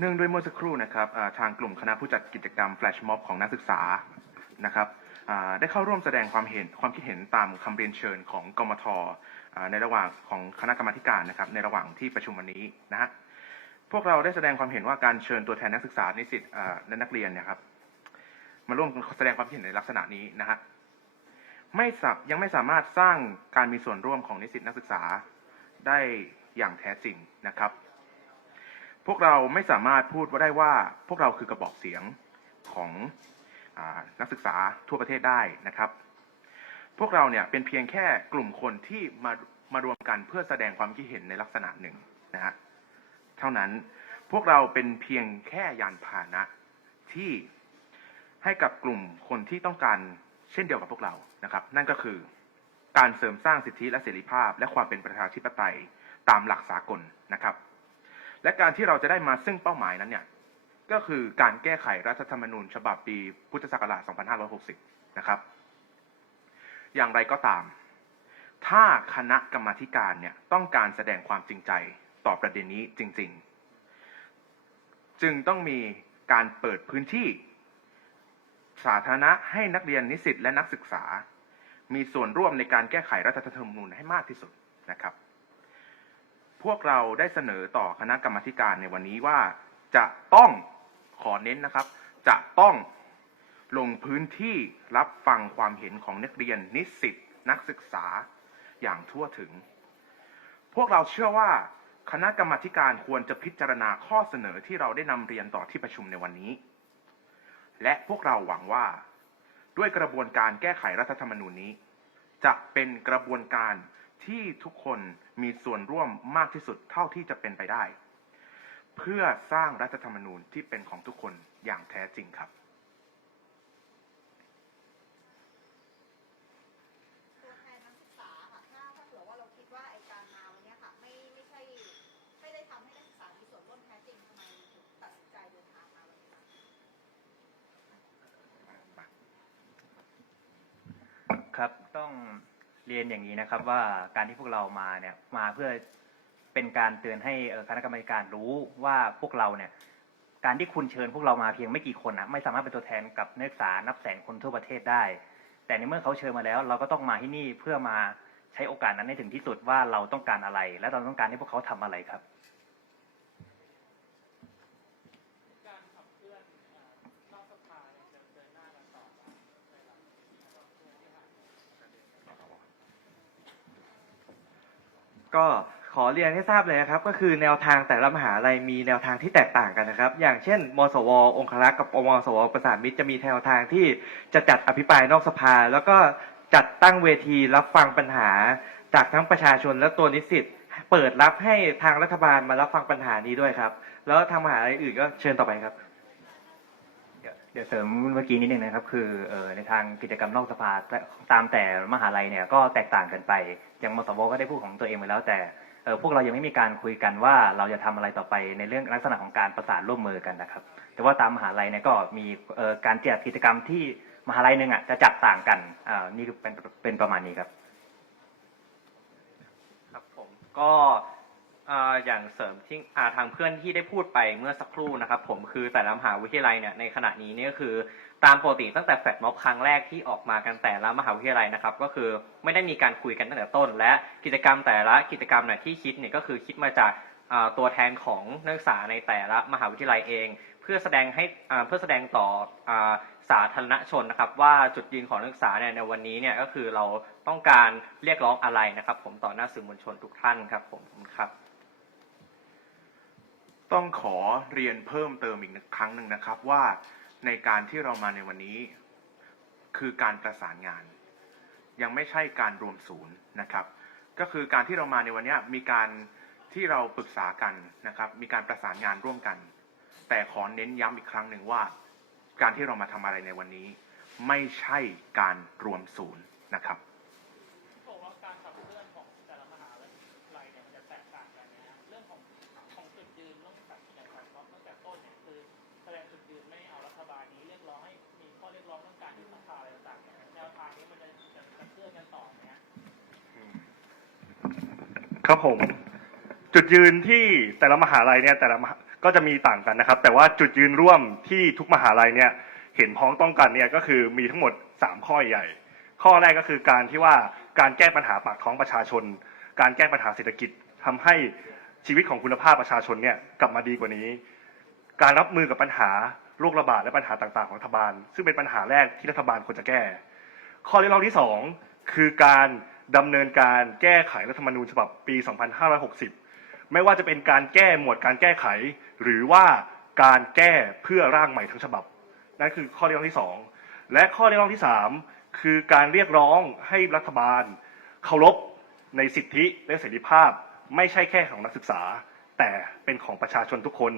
เนื่องด้วยเมื่อสักครู่นะครับทางกลุ่มคณะผู้จัดกิจกรรมแฟลชม็อบของนักศึกษานะครับได้เข้าร่วมแสดงความเห็นความคิดเห็นตามคำเรียนเชิญของกมทในระหว่างของคณะกรรมาการนะครับในระหว่างที่ประชุมวันนี้นะฮะพวกเราได้แสดงความเห็นว่าการเชิญตัวแทนนักศึกษานิสิตและนักเรียนเนยครับมาร่วมแสดงความคิดเห็นในลักษณะนี้นะฮะไม่สับยังไม่สามารถสร้างการมีส่วนร่วมของนิสิตนักศึกษาได้อย่างแท้จริงนะครับ พวกเราไม่สามารถพูดว่าได้ว่าพวกเราคือกระบอกเสียงของอนักศึกษาทั่วประเทศได้นะครับ พวกเราเนี่ยเป็นเพียงแค่กลุ่มคนที่มามารวมกันเพื่อแสดงความคิดเห็นในลักษณะหนึ่งนะฮะเท่านั้นพวกเราเป็นเพียงแค่ยานพาหนะที่ให้กับกลุ่มคนที่ต้องการเช่นเดียวกับพวกเรานะครับ นั่นก็คือการเสริมสร้างสิทธิและเสรีภาพ และความเป็นประชาธิปไตยตามหลักสากลนะครับ และการที่เราจะได้มาซึ่งเป้าหมายนั้นเนี่ยก็คือการแก้ไขรัฐธรรมนูญ ฉบับปีพุทธศักราช 2560 นะครับ อย่างไรก็ตาม ถ้าคณะกรรมการเนี่ยต้องการแสดงความจริงใจต่อประเด็นนี้จริง ๆ จึงต้องมีการเปิดพื้นที่ สาธารณะให้นักเรียนนิสิตและนักศึกษา มีส่วนร่วมในการแก้ไขรัฐธรรมนูญให้มากที่สุดนะครับ วกเราได้เสนอต่อคณะกรรมการในวันนี้ว่าจะต้องขอเน้นนะครับ จะต้องลงพื้นที่รับฟังความเห็นของนักเรียนนิสิตนักศึกษาอย่างทั่วถึง พวกเราเชื่อว่าคณะกรรมาการควรจะพิจารณาข้อเสนอที่เราได้นำเรียนต่อที่ประชุมในวันนี้ และพวกเราหวังว่า ด้วยกระบวนการแก้ไขรัฐธรรมนูญนี้ จะเป็นกระบวนการ ที่ทุกคนมีส่วนร่วมมากที่สุดเท่าที่จะเป็นไปได้ เพื่อสร้างรัฐธรรมนูญที่เป็นของทุกคนอย่างแท้จริงครับตัวแทนนักศึกษาค่ะถ้าถ้าเผื่อว่าเราคิดว่าไอการมาวันเนี้ยค่ะไม่ไม่ใช่ไม่ได้ทำให้นักศึกษามีส่วนร่วมแท้จริงทำไมถึงตัดสินใจเดินทางมาวันนี้คะครับต้อง เรียนอย่างนี้นะครับว่าการที่พวกเรามาเนี่ยมาเพื่อเป็นการเตือนให้เอ่อคณะกรรมการรู้ว่าพวกเราเนี่ยการที่คุณเชิญพวกเรามาเพียงไม่กี่คนนะไม่สามารถเป็นตัวแทนกับนักศึกษานับแสนคนทั่วประเทศได้ แต่ในเมื่อเขาเชิญมาแล้ว เราก็ต้องมาที่นี่เพื่อมาใช้โอกาสนั้นให้ถึงที่สุดว่าเราต้องการอะไร และเราต้องการให้พวกเขาทำอะไรครับ ก็ขอเรียนให้ทราบเลยนะครับ ก็คือแนวทางแต่ละมหาลัยมีแนวทางที่แตกต่างกันนะครับ อย่างเช่น มสว องครักษ์กับมสว ประสานมิตรจะมีแนวทางที่จะจัดอภิปรายนอกสภา แล้วก็จัดตั้งเวทีรับฟังปัญหา จากทั้งประชาชนและตัวนิสิตเปิดรับให้ทางรัฐบาลมารับฟังปัญหานี้ด้วยครับ แล้วทางมหาลัยอื่นก็เชิญต่อไปครับ ดี๋ยวเสริมเมื่อกี้นิดนึงนะครับ คือในทางกิจกรรมนอกสภาตามแต่มหาลัยเนี่ยก็แตกต่างกันไป อย่างมสวก็ได้พูดของตัวเองไปแล้ว แต่เพวกเรายังไม่มีการคุยกันว่าเราจะทำอะไรต่อไปในเรื่องลักษณะของการประสานร่วมมือกันนะครับ แต่ว่าตามมหาลัยเนี่ยก็มีการจัดกิจกรรมที่มหาลัยหนึ่งอะจะจัดต่างกันนี่คือเป็นเป็นประมาณนี้ครับ ครับผมก็ อ่าอย่างเสริมที่อ่าทางเพื่อนที่ได้พูดไปเมื่อสักครู่นะครับ ผมคือแต่ละมหาวิทยาลัยเนี่ยในขณะนี้เนี่ยก็คือตามปกติตั้งแต่แฟลตม็อบครั้งแรกที่ออกมากันแต่ละมหาวิทยาลัยนะครับ ก็คือไม่ได้มีการคุยกันตั้งแต่ต้น และกิจกรรมแต่ละกิจกรรมเนี่ยที่คิดเนี่ยก็คือคิดมาจากอ่าตัวแทนของนักศึกษาในแต่ละมหาวิทยาลัยเอง เพื่อแสดงให้อ่าเพื่อแสดงต่ออ่าสาธารณชนนะครับ ว่าจุดยืนของนักศึกษาเนี่ยในวันนี้เนี่ยก็คือเราต้องการเรียกร้องอะไรนะครับ ผมต่อหน้าสื่อมวลชนทุกท่านครับผมครับ ต้องขอเรียนเพิ่มเติมอีกครั้งหนึ่งนะครับว่าในการที่เรามาในวันนี้ คือการประสานงาน ยังไม่ใช่การรวมศูนย์นะครับ ก็คือการที่เรามาในวันนี้มีการที่เราปรึกษากันนะครับ มีการประสานงานร่วมกัน แต่ขอเน้นย้ำอีกครั้งหนึ่งว่า การที่เรามาทำอะไรในวันนี้ ไม่ใช่การรวมศูนย์นะครับ ครับผม จุดยืนที่แต่ละมหาลัยเนี่ยแต่ละมหาก็จะมีต่างกันนะครับ แต่ว่าจุดยืนร่วมที่ทุกมหาลัยเนี่ยเห็นพ้องต้องกันเนี่ยก็คือมีทั้งหมด 3 ข้อใหญ่ ข้อแรกก็คือการที่ว่าการแก้ปัญหาปากท้องประชาชน การแก้ปัญหาเศรษฐกิจทำให้ชีวิตของคุณภาพประชาชนเนี่ยกลับมาดีกว่านี้ การรับมือกับปัญหาโรคระบาดและปัญหาต่างๆ ของรัฐบาล ซึ่งเป็นปัญหาแรกที่รัฐบาลควรจะแก้ ข้อเรียกร้องที่สองคือการ ดำเนินการแก้ไขรัฐธรรมนูญฉบับปี 2560 ไม่ว่าจะเป็นการแก้หมวดการแก้ไข หรือว่าการแก้เพื่อร่างใหม่ทั้งฉบับ นั่นคือข้อเรียกร้องที่สองและข้อเรียกร้องที่สามคือการเรียกร้องให้รัฐบาล เคารพในสิทธิและเสรีภาพ ไม่ใช่แค่ของนักศึกษา แต่เป็นของประชาชนทุกคน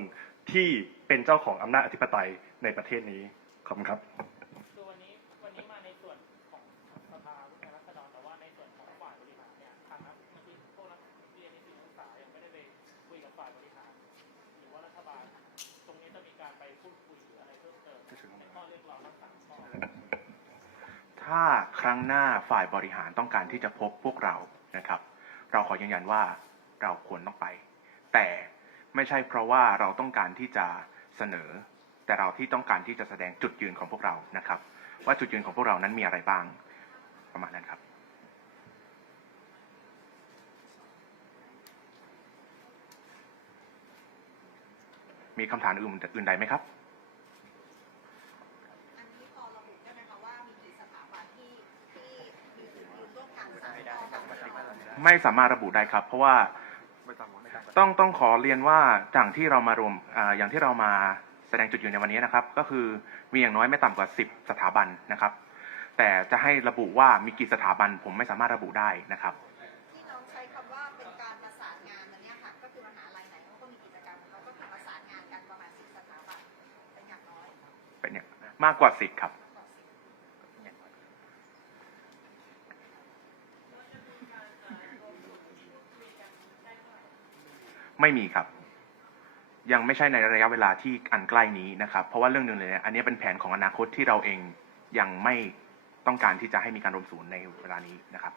ที่เป็นเจ้าของอำนาจอธิปไตยในประเทศนี้ขอบคุณครับ ถ้าครั้งหน้าฝ่ายบริหารต้องการที่จะพบพวกเรานะครับ เราขอยืนยันว่าเราควรต้องไป แต่ไม่ใช่เพราะว่าเราต้องการที่จะเสนอ แต่เราที่ต้องการที่จะแสดงจุดยืนของพวกเรานะครับ ว่าจุดยืนของพวกเรานั้นมีอะไรบ้างประมาณนั้นครับมีคำถามอื่นอื่นใดไหมครับ อันนี้พอระบุได้ไหมคะว่ามีกี่สถาบันที่ที่มีจุดยืนร่วมกันสามข้อกับเรา ไม่สามารถระบุได้ครับ เพราะว่าต้องต้องขอเรียนว่าจากที่เรามารวมอ่าอย่างที่เรามาแสดงจุดยืนในวันนี้นะครับ ก็คือมีอย่างน้อยไม่ต่ำกว่า 10 สถาบันนะครับ แต่จะให้ระบุว่ามีกี่สถาบัน ผมไม่สามารถระบุได้นะครับที่น้องใช้คำว่าเป็นการประสานงานอันเนี้ยค่ะก็คือมหาลัยไหนเขาก็มีกิจกรรมของเขาก็คือประสานงานกันประมาณสิบสถาบันเป็นอย่างน้อยเป็นเนี่ยมากกว่า10ครับต่อสิบ ไม่มีครับ ยังไม่ใช่ในระยะเวลาที่อันใกล้นี้นะครับ เพราะว่าเรื่องหนึ่งเลยเนี่ยอันนี้เป็นแผนของอนาคตที่เราเองยังไม่ต้องการที่จะให้มีการรวมศูนย์ในเวลานี้นะครับ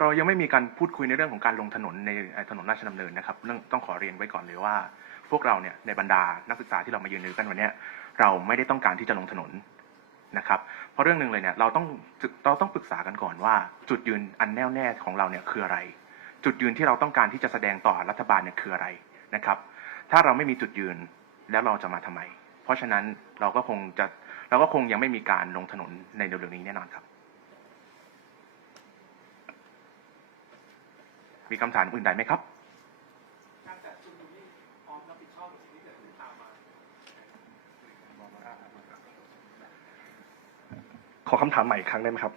เรายังไม่มีการพูดคุยในเรื่องของการลงถนนในถนนราชดำเนินนะครับเรื่องต้องขอเรียนไว้ก่อนเลยว่า พวกเราเนี่ยในบรรดานักศึกษาที่เรามายืนอยู่กันวันนี้เราไม่ได้ต้องการที่จะลงถนนนะครับ เพราะเรื่องหนึ่งเลยเนี่ยเราต้องเราต้องปรึกษากันก่อนว่า จุดยืนอันแน่วแน่ของเราเนี่ยคืออะไร จุดยืนที่เราต้องการที่จะแสดงต่อรัฐบาลเนี่ยคืออะไรนะครับ ถ้าเราไม่มีจุดยืนแล้วเราจะมาทำไม เพราะฉะนั้นเราก็คงจะเราก็คงยังไม่มีการลงถนนในเร็วๆนี้แน่นอนครับ มีคำถามอื่นใดไหมครับ ขอคำถามใหม่อีกครั้งได้ไหมครับ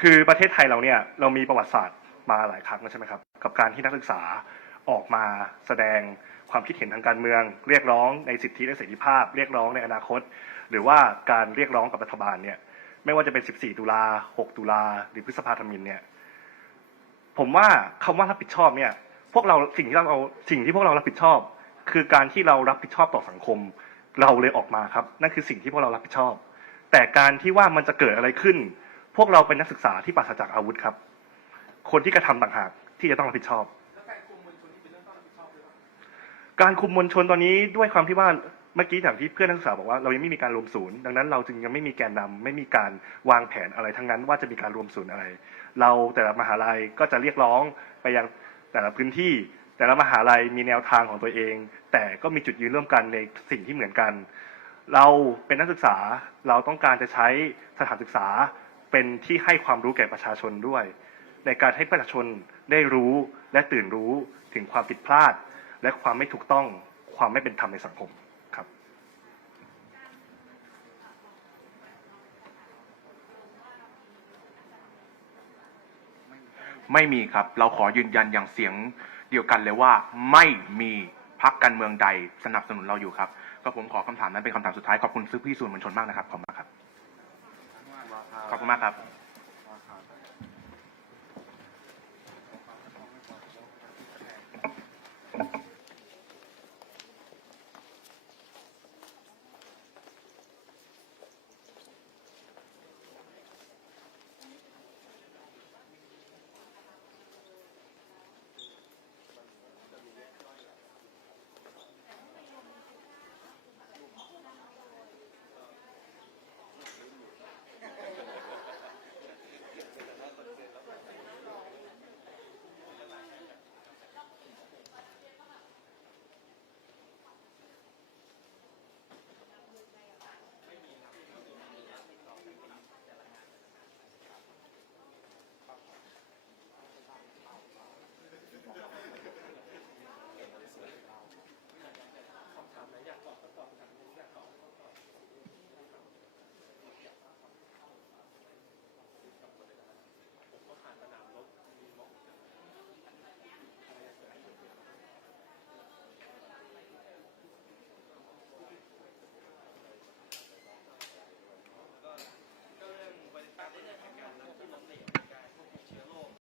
คือประเทศไทยเราเนี่ยเรามีประวัติศาสตร์มาหลายครั้งแล้วใช่ไหมครับ กับการที่นักศึกษาออกมาแสดงความคิดเห็นทางการเมือง เรียกร้องในสิทธิและเสรีภาพ เรียกร้องในอนาคต หรือว่าการเรียกร้องกับรัฐบาลเนี่ย ไม่ว่าจะเป็น 14 ตุลา 6 ตุลา หรือพฤษภาธมินเนี่ย ผมว่าคำว่ารับผิดชอบเนี่ย พวกเราสิ่งที่เราเอาสิ่งที่พวกเรารับผิดชอบ คือการที่เรารับผิดชอบต่อสังคม เราเลยออกมาครับ นั่นคือสิ่งที่พวกเรารับผิดชอบ แต่การที่ว่ามันจะเกิดอะไรขึ้น พวกเราเป็นนักศึกษาที่ปราศจากอาวุธครับ คนที่กระทำต่างหากที่จะต้องรับผิดชอบ การคุมมวลชนตอนนี้ด้วยความที่ว่า มื่อกี้อย่างที่เพื่อนนักศึกษาบอกว่าเรายังไม่มีการรวมศูนย์ดังนั้นเราจึงยังไม่มีแกนนำไม่มีการวางแผนอะไรทั้งนั้น ว่าจะมีการรวมศูนย์อะไร เราแต่ละมหาลัยก็จะเรียกร้องไปยังแต่ละพื้นที่ แต่ละมหาลัยมีแนวทางของตัวเอง แต่ก็มีจุดยืนร่วมกันในสิ่งที่เหมือนกัน เราเป็นนักศึกษาเราต้องการจะใช้สถานศึกษาเป็นที่ให้ความรู้แก่ประชาชนด้วย ในการให้ประชาชนได้รู้และตื่นรู้ถึงความผิดพลาด และความไม่ถูกต้องความไม่เป็นธรรมในสังคม ไม่มีครับ เราขอยืนยันอย่างเสียงเดียวกันเลยว่าไม่มีพักการเมืองใดสนับสนุนเราอยู่ครับ ก็ผมขอคำถามนั้นเป็นคำถามสุดท้ายขอบคุณซื้อพี่สื่อมวลชนมากนะครับขอบคุณมากครับขอบคุณมากครับ